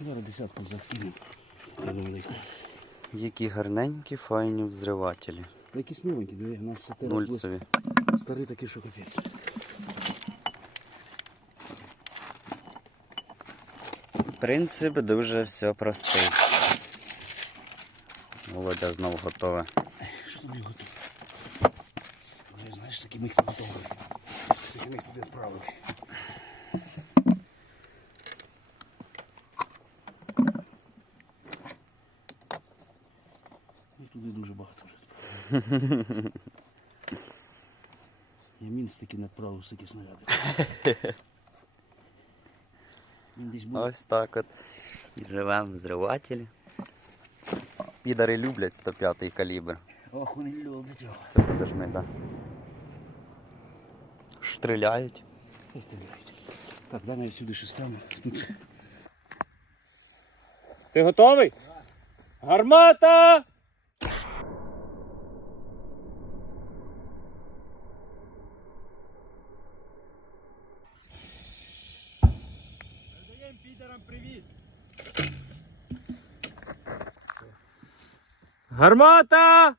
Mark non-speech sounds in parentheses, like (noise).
Зараз десятку закинемо. Які гарненькі, файні взривателі. Якісь новенькі, диви, у нас це Нульцеві. старий такий, що капець. Принцип дуже все простий. Володя знов готове. Що там його тут? Знаєш, з яким їх готовили. З яким їх туди відправили. Їх туди дуже багато вже. (laughs) Я мінс таки не відправив такі снаряди. (laughs) Він десь буде. Ось так от. І живемо взривателі. Підари люблять 105 калібр. Ох, вони люблять його. Це будеш ми, так. Стріляють. Хай стріляють. Так, дай я сюди ще стану. Тут Ти готовий? Гармата! Передаємо підерам привіт. Гармата!